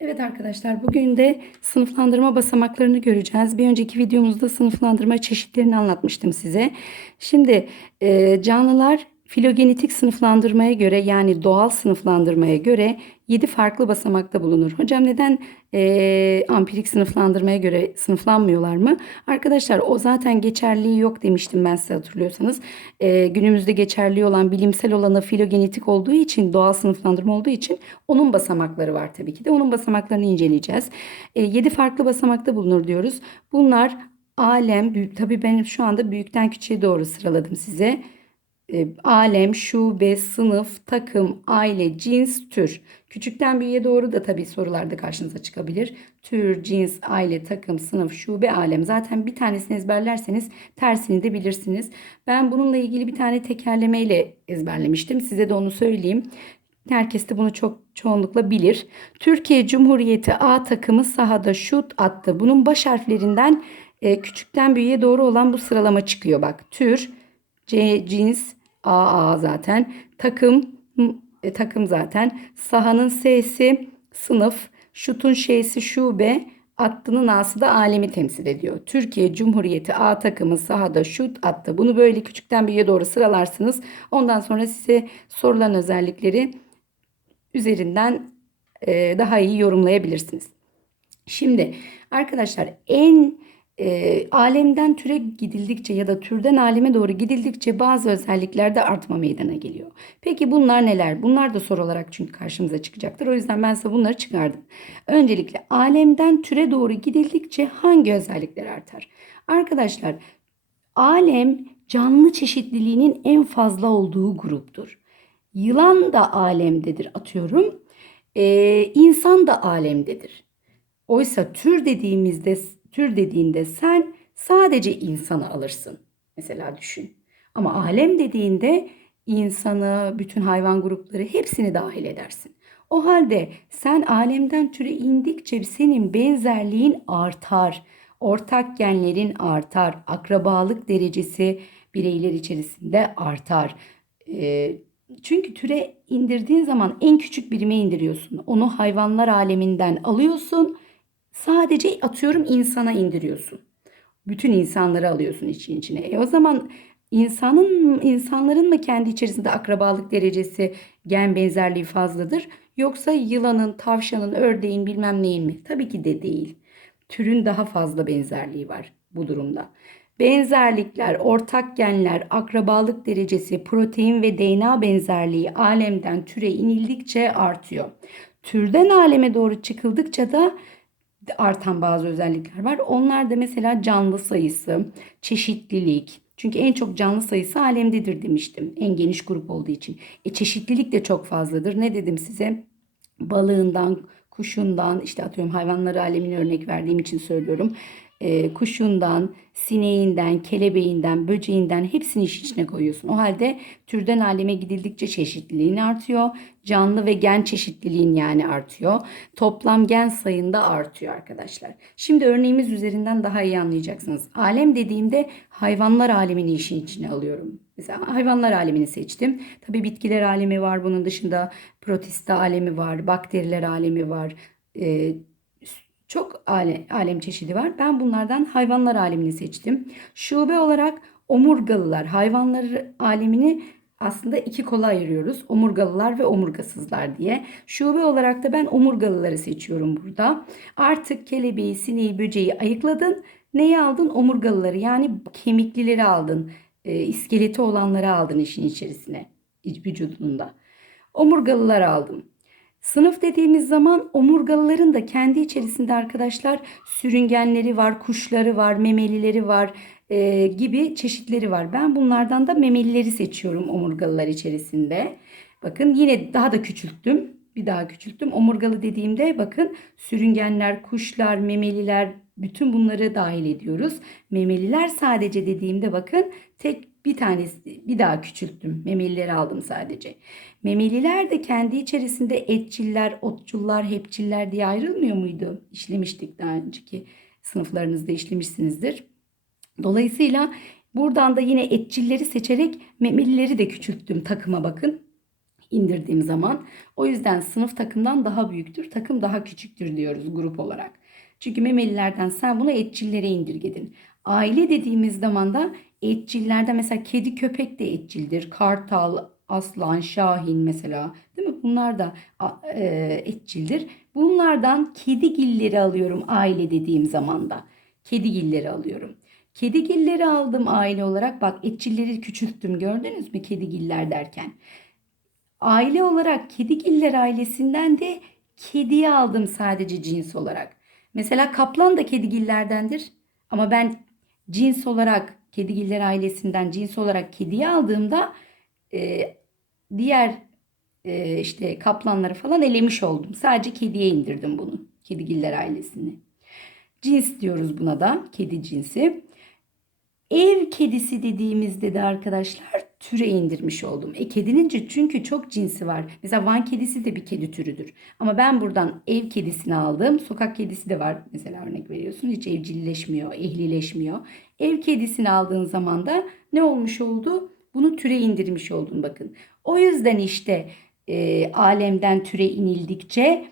Evet arkadaşlar bugün de sınıflandırma basamaklarını göreceğiz. Bir önceki videomuzda sınıflandırma çeşitlerini anlatmıştım size. Şimdi e, canlılar filogenetik sınıflandırmaya göre yani doğal sınıflandırmaya göre 7 farklı basamakta bulunur. Hocam neden e, ampirik sınıflandırmaya göre sınıflanmıyorlar mı? Arkadaşlar o zaten geçerliği yok demiştim ben size hatırlıyorsanız. E, günümüzde geçerli olan bilimsel olanı filogenetik olduğu için doğal sınıflandırma olduğu için onun basamakları var tabii ki de. Onun basamaklarını inceleyeceğiz. 7 farklı basamakta bulunur diyoruz. Bunlar alem, tabii ben şu anda büyükten küçüğe doğru sıraladım size. E, alem, şube, sınıf, takım, aile, cins, tür. Küçükten büyüğe doğru da tabii sorularda karşınıza çıkabilir. Tür, cins, aile, takım, sınıf, şube, alem. Zaten bir tanesini ezberlerseniz tersini de bilirsiniz. Ben bununla ilgili bir tane tekerlemeyle ezberlemiştim. Size de onu söyleyeyim. Herkes de bunu çok çoğunlukla bilir. Türkiye Cumhuriyeti A takımı sahada şut attı. Bunun baş harflerinden e, küçükten büyüğe doğru olan bu sıralama çıkıyor bak. Tür, C cins AA zaten. Takım e, takım zaten. Sahanın S'si sınıf. Şutun Ş'si şube. Attının A'sı da alemi temsil ediyor. Türkiye Cumhuriyeti A takımı sahada şut attı. Bunu böyle küçükten büyüğe doğru sıralarsınız. Ondan sonra size sorulan özellikleri üzerinden e, daha iyi yorumlayabilirsiniz. Şimdi arkadaşlar en e, alemden türe gidildikçe ya da türden aleme doğru gidildikçe bazı özelliklerde artma meydana geliyor. Peki bunlar neler? Bunlar da soru olarak çünkü karşımıza çıkacaktır. O yüzden ben size bunları çıkardım. Öncelikle alemden türe doğru gidildikçe hangi özellikler artar? Arkadaşlar alem canlı çeşitliliğinin en fazla olduğu gruptur. Yılan da alemdedir atıyorum. Ee, insan da alemdedir. Oysa tür dediğimizde tür dediğinde sen sadece insanı alırsın. Mesela düşün. Ama alem dediğinde insanı, bütün hayvan grupları hepsini dahil edersin. O halde sen alemden türe indikçe senin benzerliğin artar. Ortak genlerin artar. Akrabalık derecesi bireyler içerisinde artar. Ee, çünkü türe indirdiğin zaman en küçük birime indiriyorsun. Onu hayvanlar aleminden alıyorsun Sadece atıyorum insana indiriyorsun. Bütün insanları alıyorsun için içine. E o zaman insanın insanların mı kendi içerisinde akrabalık derecesi, gen benzerliği fazladır? Yoksa yılanın, tavşanın, ördeğin bilmem neyin mi? Tabii ki de değil. Türün daha fazla benzerliği var bu durumda. Benzerlikler, ortak genler, akrabalık derecesi, protein ve DNA benzerliği alemden türe inildikçe artıyor. Türden aleme doğru çıkıldıkça da artan bazı özellikler var. Onlar da mesela canlı sayısı, çeşitlilik. Çünkü en çok canlı sayısı alemdedir demiştim. En geniş grup olduğu için. E çeşitlilik de çok fazladır. Ne dedim size? Balığından, kuşundan, işte atıyorum hayvanları alemine örnek verdiğim için söylüyorum e, kuşundan, sineğinden, kelebeğinden, böceğinden hepsini iş içine koyuyorsun. O halde türden aleme gidildikçe çeşitliliğin artıyor. Canlı ve gen çeşitliliğin yani artıyor. Toplam gen sayında artıyor arkadaşlar. Şimdi örneğimiz üzerinden daha iyi anlayacaksınız. Alem dediğimde hayvanlar alemini işin içine alıyorum. Mesela hayvanlar alemini seçtim. Tabii bitkiler alemi var. Bunun dışında protista alemi var. Bakteriler alemi var. E, çok alem, alem çeşidi var. Ben bunlardan hayvanlar alemini seçtim. Şube olarak omurgalılar, hayvanlar alemini aslında iki kola ayırıyoruz. Omurgalılar ve omurgasızlar diye. Şube olarak da ben omurgalıları seçiyorum burada. Artık kelebeği, sineği, böceği ayıkladın. Neyi aldın? Omurgalıları yani kemiklileri aldın. E, iskeleti olanları aldın işin içerisine, iç vücudunda. Omurgalılar aldım. Sınıf dediğimiz zaman omurgalıların da kendi içerisinde arkadaşlar sürüngenleri var, kuşları var, memelileri var e, gibi çeşitleri var. Ben bunlardan da memelileri seçiyorum omurgalılar içerisinde. Bakın yine daha da küçülttüm. Bir daha küçülttüm. Omurgalı dediğimde bakın sürüngenler, kuşlar, memeliler bütün bunları dahil ediyoruz. Memeliler sadece dediğimde bakın tek bir tanesi bir daha küçülttüm. Memelileri aldım sadece. Memeliler de kendi içerisinde etçiller, otçullar, hepçiller diye ayrılmıyor muydu? İşlemiştik daha önceki sınıflarınızda işlemişsinizdir. Dolayısıyla buradan da yine etçilleri seçerek memelileri de küçülttüm takıma bakın. indirdiğim zaman. O yüzden sınıf takımdan daha büyüktür. Takım daha küçüktür diyoruz grup olarak. Çünkü memelilerden sen bunu etçillere indirgedin. Aile dediğimiz zaman da etçillerde mesela kedi köpek de etçildir. Kartal, aslan, şahin mesela değil mi? Bunlar da e, etçildir. Bunlardan kedigilleri alıyorum aile dediğim zaman da. Kedigilleri alıyorum. Kedigilleri aldım aile olarak. Bak etçilleri küçülttüm gördünüz mü kedigiller derken. Aile olarak kedigiller ailesinden de kediyi aldım sadece cins olarak. Mesela kaplan da kedigillerdendir. Ama ben cins olarak kedigiller ailesinden cins olarak kediyi aldığımda e, diğer e, işte kaplanları falan elemiş oldum. Sadece kediye indirdim bunu. Kedigiller ailesini. Cins diyoruz buna da. Kedi cinsi. Ev kedisi dediğimizde de arkadaşlar türe indirmiş oldum. E kedinin çünkü çok cinsi var. Mesela Van kedisi de bir kedi türüdür. Ama ben buradan ev kedisini aldım. Sokak kedisi de var. Mesela örnek veriyorsun. Hiç evcilleşmiyor, ehlileşmiyor. Ev kedisini aldığın zaman da ne olmuş oldu? Bunu türe indirmiş oldun bakın. O yüzden işte e, alemden türe inildikçe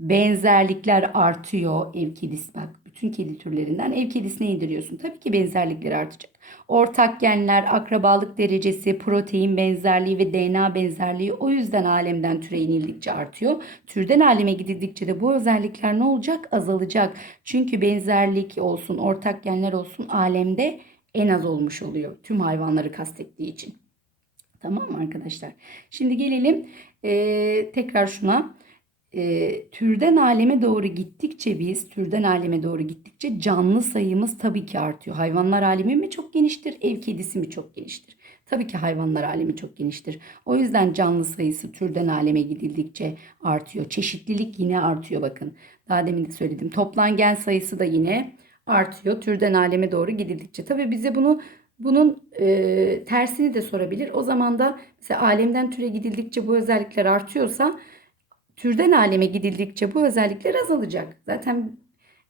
benzerlikler artıyor ev kedisi bak bütün kedi türlerinden ev kedisine indiriyorsun. Tabii ki benzerlikler artacak. Ortak genler, akrabalık derecesi, protein benzerliği ve DNA benzerliği o yüzden alemden türe inildikçe artıyor. Türden aleme gidildikçe de bu özellikler ne olacak? Azalacak. Çünkü benzerlik olsun, ortak genler olsun alemde en az olmuş oluyor. Tüm hayvanları kastettiği için. Tamam mı arkadaşlar? Şimdi gelelim eee, tekrar şuna. Eee, türden aleme doğru gittikçe biz, türden aleme doğru gittikçe canlı sayımız tabii ki artıyor. Hayvanlar alemi mi çok geniştir, ev kedisi mi çok geniştir? Tabii ki hayvanlar alemi çok geniştir. O yüzden canlı sayısı türden aleme gidildikçe artıyor. Çeşitlilik yine artıyor bakın. Daha demin de söyledim. Toplam gen sayısı da yine artıyor. Türden aleme doğru gidildikçe. Tabii bize bunu bunun e, tersini de sorabilir. O zaman da mesela alemden türe gidildikçe bu özellikler artıyorsa türden aleme gidildikçe bu özellikler azalacak. Zaten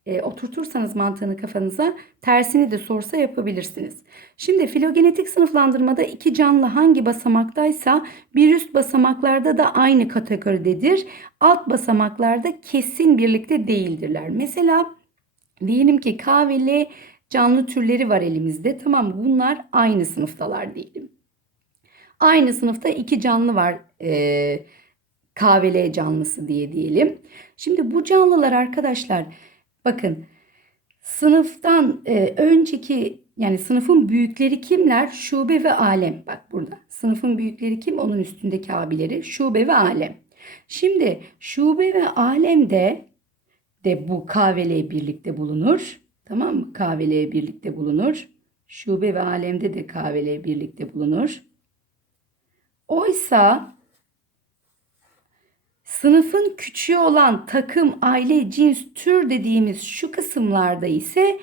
e, oturtursanız mantığını kafanıza tersini de sorsa yapabilirsiniz. Şimdi filogenetik sınıflandırmada iki canlı hangi basamaktaysa bir üst basamaklarda da aynı kategoridedir. Alt basamaklarda kesin birlikte değildirler. Mesela diyelim ki K canlı türleri var elimizde. Tamam? Bunlar aynı sınıftalar diyelim. Aynı sınıfta iki canlı var. Ee, K ve L canlısı diye diyelim. Şimdi bu canlılar arkadaşlar bakın sınıftan e, önceki yani sınıfın büyükleri kimler? Şube ve alem. Bak burada. Sınıfın büyükleri kim? Onun üstündeki abileri. Şube ve alem. Şimdi şube ve alemde de bu K ve L birlikte bulunur. Tamam mı? K ve L birlikte bulunur. Şube ve alemde de K ve L birlikte bulunur. Oysa Sınıfın küçüğü olan takım, aile, cins, tür dediğimiz şu kısımlarda ise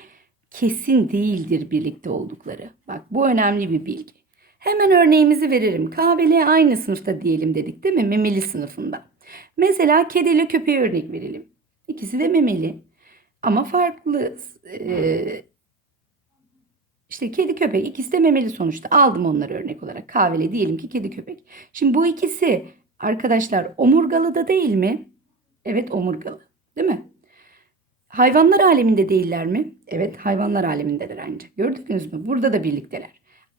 kesin değildir birlikte oldukları. Bak bu önemli bir bilgi. Hemen örneğimizi veririm. K ve L aynı sınıfta diyelim dedik değil mi? Memeli sınıfında. Mesela kedi ile köpeğe örnek verelim. İkisi de memeli. Ama farklı e, işte kedi köpek ikisi de memeli sonuçta. Aldım onları örnek olarak. K ve L diyelim ki kedi köpek. Şimdi bu ikisi Arkadaşlar omurgalı da değil mi? Evet omurgalı. Değil mi? Hayvanlar aleminde değiller mi? Evet hayvanlar alemindeler ancak. Gördünüz mü? Burada da birlikteler.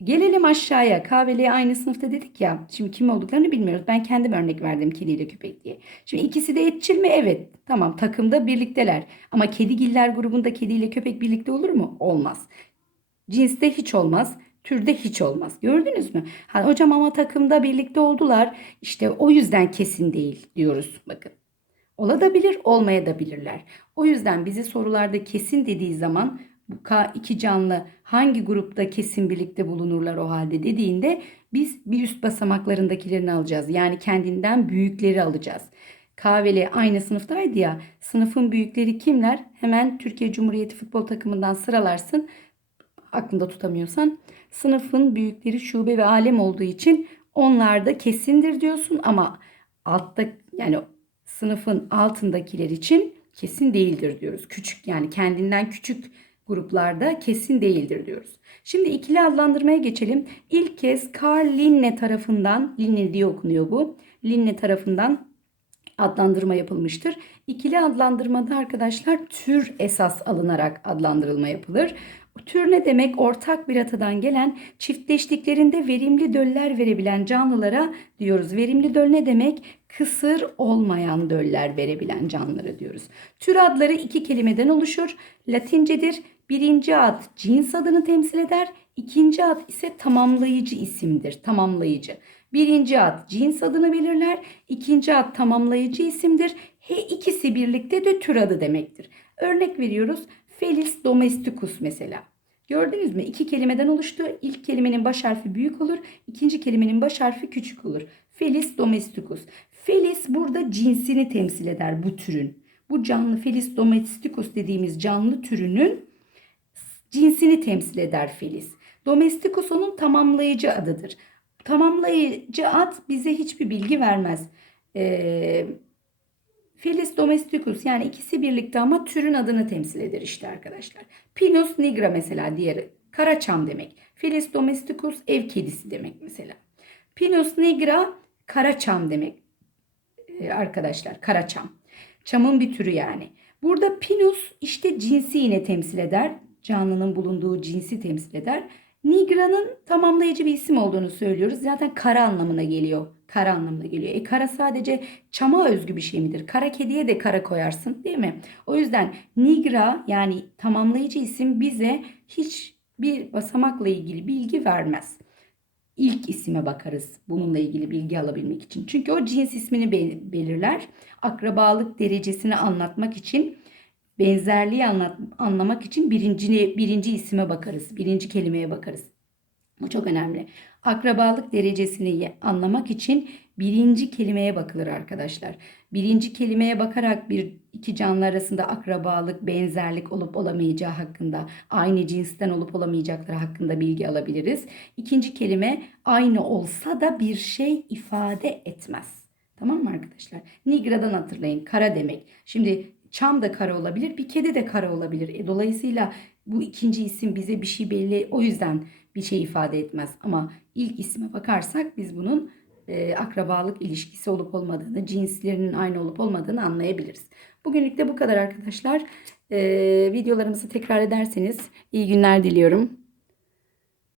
Gelelim aşağıya. K ve L aynı sınıfta dedik ya. Şimdi kim olduklarını bilmiyoruz. Ben kendim örnek verdim kediyle köpek diye. Şimdi ikisi de etçil mi? Evet. Tamam takımda birlikteler. Ama kedigiller grubunda kediyle köpek birlikte olur mu? Olmaz. Cinste hiç olmaz türde hiç olmaz. Gördünüz mü? Ha, hocam ama takımda birlikte oldular. İşte o yüzden kesin değil diyoruz. Bakın. Olabilir, olmaya da bilirler. O yüzden bizi sorularda kesin dediği zaman bu K iki canlı hangi grupta kesin birlikte bulunurlar o halde dediğinde biz bir üst basamaklarındakilerini alacağız. Yani kendinden büyükleri alacağız. K ve L aynı sınıftaydı ya. Sınıfın büyükleri kimler? Hemen Türkiye Cumhuriyeti futbol takımından sıralarsın. Aklında tutamıyorsan sınıfın büyükleri şube ve alem olduğu için onlar da kesindir diyorsun ama altta yani sınıfın altındakiler için kesin değildir diyoruz. Küçük yani kendinden küçük gruplarda kesin değildir diyoruz. Şimdi ikili adlandırmaya geçelim. İlk kez Carl Linne tarafından, Linne diye okunuyor bu. Linne tarafından adlandırma yapılmıştır. İkili adlandırmada arkadaşlar tür esas alınarak adlandırılma yapılır. Tür ne demek? Ortak bir atadan gelen çiftleştiklerinde verimli döller verebilen canlılara diyoruz. Verimli döl ne demek? Kısır olmayan döller verebilen canlılara diyoruz. Tür adları iki kelimeden oluşur. Latincedir. Birinci ad cins adını temsil eder. İkinci ad ise tamamlayıcı isimdir. Tamamlayıcı. Birinci ad cins adını belirler. İkinci ad tamamlayıcı isimdir. He ikisi birlikte de tür adı demektir. Örnek veriyoruz. Felis domesticus mesela. Gördünüz mü? İki kelimeden oluştu. İlk kelimenin baş harfi büyük olur. İkinci kelimenin baş harfi küçük olur. Felis domesticus. Felis burada cinsini temsil eder bu türün. Bu canlı Felis domesticus dediğimiz canlı türünün cinsini temsil eder Felis. Domesticus onun tamamlayıcı adıdır. Tamamlayıcı ad bize hiçbir bilgi vermez. Ee, Felis domesticus yani ikisi birlikte ama türün adını temsil eder işte arkadaşlar. Pinus nigra mesela diğeri. Karaçam demek. Felis domesticus ev kedisi demek mesela. Pinus nigra karaçam demek ee, arkadaşlar. Karaçam. Çamın bir türü yani. Burada pinus işte cinsi yine temsil eder. Canlının bulunduğu cinsi temsil eder. Nigra'nın tamamlayıcı bir isim olduğunu söylüyoruz. Zaten kara anlamına geliyor. Kara anlamına geliyor. E kara sadece çama özgü bir şey midir? Kara kediye de kara koyarsın değil mi? O yüzden Nigra yani tamamlayıcı isim bize hiçbir basamakla ilgili bilgi vermez. İlk isime bakarız bununla ilgili bilgi alabilmek için. Çünkü o cins ismini be- belirler. Akrabalık derecesini anlatmak için benzerliği anlat, anlamak için birinci, birinci isime bakarız. Birinci kelimeye bakarız. Bu çok önemli. Akrabalık derecesini anlamak için birinci kelimeye bakılır arkadaşlar. Birinci kelimeye bakarak bir iki canlı arasında akrabalık, benzerlik olup olamayacağı hakkında, aynı cinsten olup olamayacakları hakkında bilgi alabiliriz. İkinci kelime aynı olsa da bir şey ifade etmez. Tamam mı arkadaşlar? Nigra'dan hatırlayın. Kara demek. Şimdi çam da kara olabilir, bir kedi de kara olabilir. E, dolayısıyla bu ikinci isim bize bir şey belli. O yüzden bir şey ifade etmez. Ama ilk isme bakarsak biz bunun e, akrabalık ilişkisi olup olmadığını, cinslerinin aynı olup olmadığını anlayabiliriz. Bugünlük de bu kadar arkadaşlar. E, videolarımızı tekrar ederseniz iyi günler diliyorum.